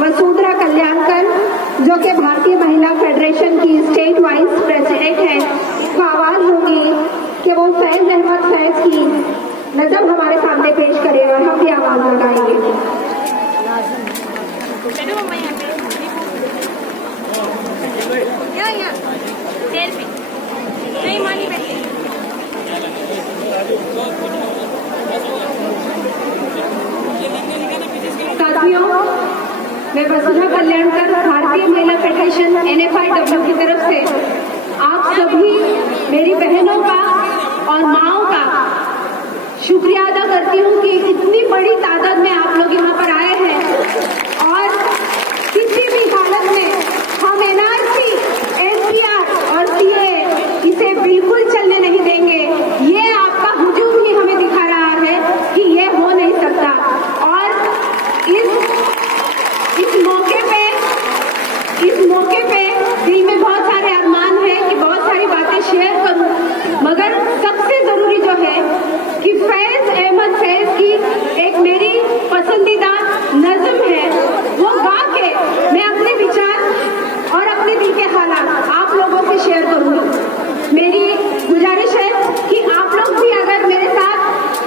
वसुंधरा कल्याणकर, जो कि भारतीय महिला फेडरेशन की स्टेट वाइस प्रेसिडेंट है, वो आवाज होगी कि वो फैज अहमद फैज की नज़म हमारे सामने पेश करे और हम भी आवाज लगाएंगे। साथियों, मैं वसुंधरा कल्याणकर, भारतीय महिला फेडरेशन NFIW की तरफ से आप सभी मेरी बहनों का और माओं का शुक्रिया अदा करती हूँ कि इतनी बड़ी तादाद में आप लोग यहाँ पर आए हैं और किसी भी हालत में हम NRC, NPR और CAA इसे बिल्कुल चलने नहीं देंगे। ये आपका हुजूम ही हमें दिखा रहा है कि ये हो नहीं सकता। और इस मौके पे दिल में बहुत सारे अरमान हैं कि बहुत सारी बातें शेयर करूं, मगर सबसे जरूरी जो है कि फैज अहमद फैज की एक मेरी पसंदीदा नज़म है, वो गा के मैं अपने विचार और अपने दिल के हालात आप लोगों से शेयर करूंगी। मेरी गुजारिश है कि आप लोग भी अगर मेरे साथ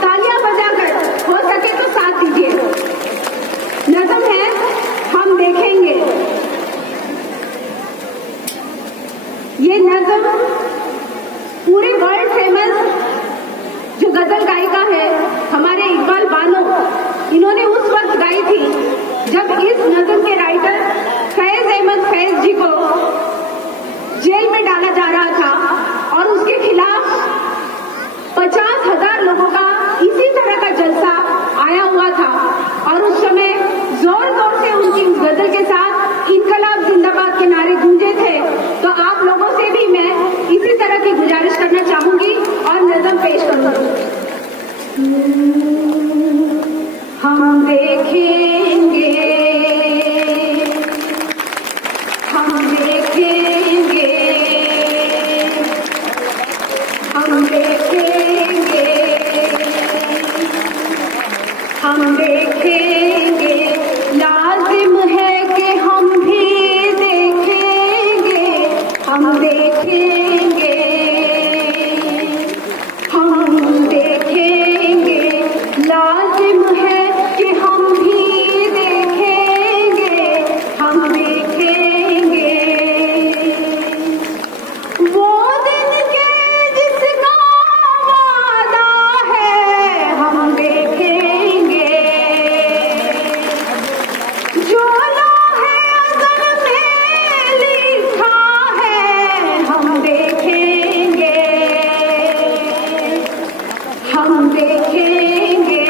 तालियां बजाकर हो सके तो साथ दीजिए। नज़म है हम देखेंगे। ये नज़म पूरे वर्ल्ड फेमस जो गजल गायिका है हमारे इकबाल बानो, इन्होंने उस वक्त गाई थी जब इस नज़म के राइटर फैज अहमद फैज जी को जेल में डाला जा रहा था और उसके खिलाफ 50,000 लोगों का इसी तरह का जलसा आया हुआ था और उस समय जोर जोर से उनकी उस गजल के साथ इनकलाब जिंदाबाद के नारे गूंजे थे। तो आप लोगों से भी मैं इसी तरह की गुजारिश करना चाहूंगी और नज़म पेश करूंगी। हम देखेंगे, हम देखेंगे, हम देखेंगे, हम देखेंगे, लाजिम है कि हम भी देखेंगे, हम देखेंगे, हम देखेंगे, लाजिम है कि हम भी देखेंगे, हम देखेंगे। वो दिन के जिसका वादा है हम देखेंगे, जो लोहे अज़ल में लिखा है हम देखेंगे, हम देखेंगे,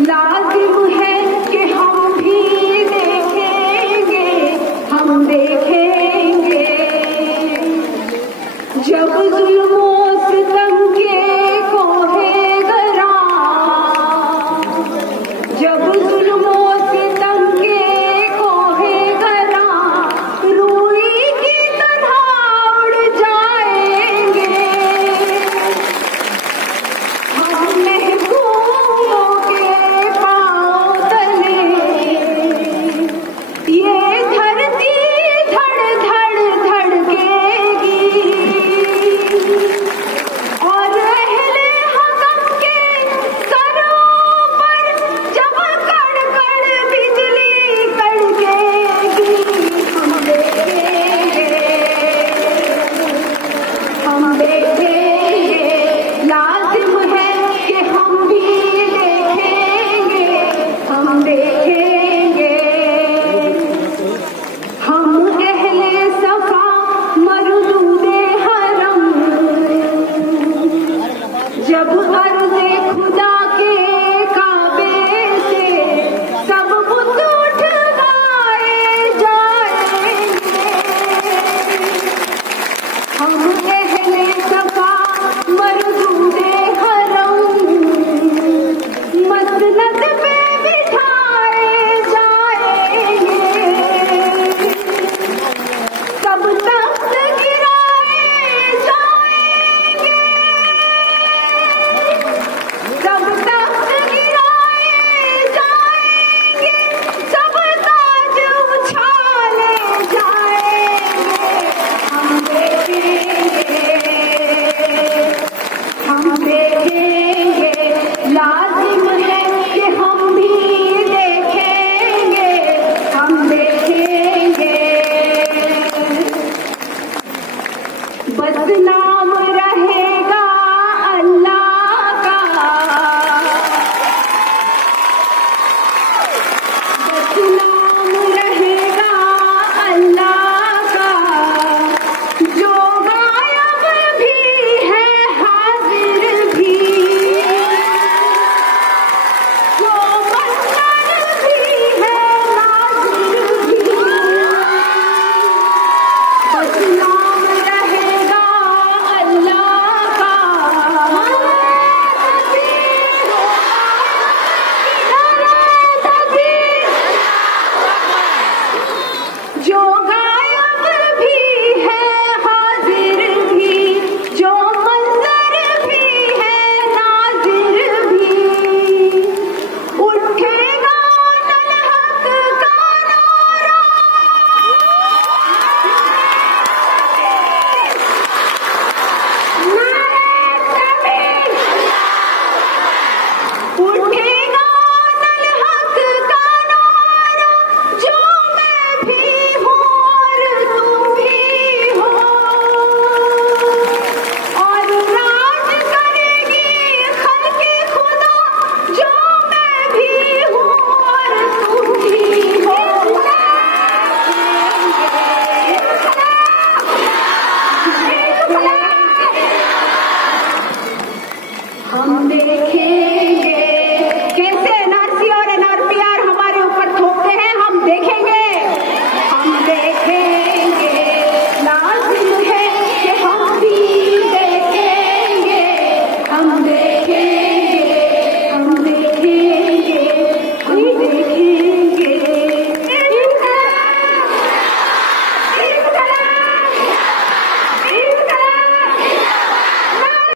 लाजिम है कि हम भी देखेंगे, हम देखेंगे। जब जुल्मो सितम के कोहे गरा, जब जुल्मो सितम के कोहे गरा, रूई की तरह उड़ जाएंगे, हम महबूबों के पाँव तले, ये धरती धड़ धड़ धड़केगी और अहले हक़म के सरों पर जब कड़कड़ बिजली कड़केगी, हम देखेंगे, हम देखेंगे, लाजिम है कि हम भी देखेंगे, हम देखेंगे। हम अहले सफा मरदूदे हरम, जब अर्ज़े खुदा के काबे से सब बुत उठवाए जाएंगे, हम अहले सफा मरदूदे हरम, मसनद पे बिठाए जाएंगे, सब तख्त गिराए जाएंगे, सब हम देखें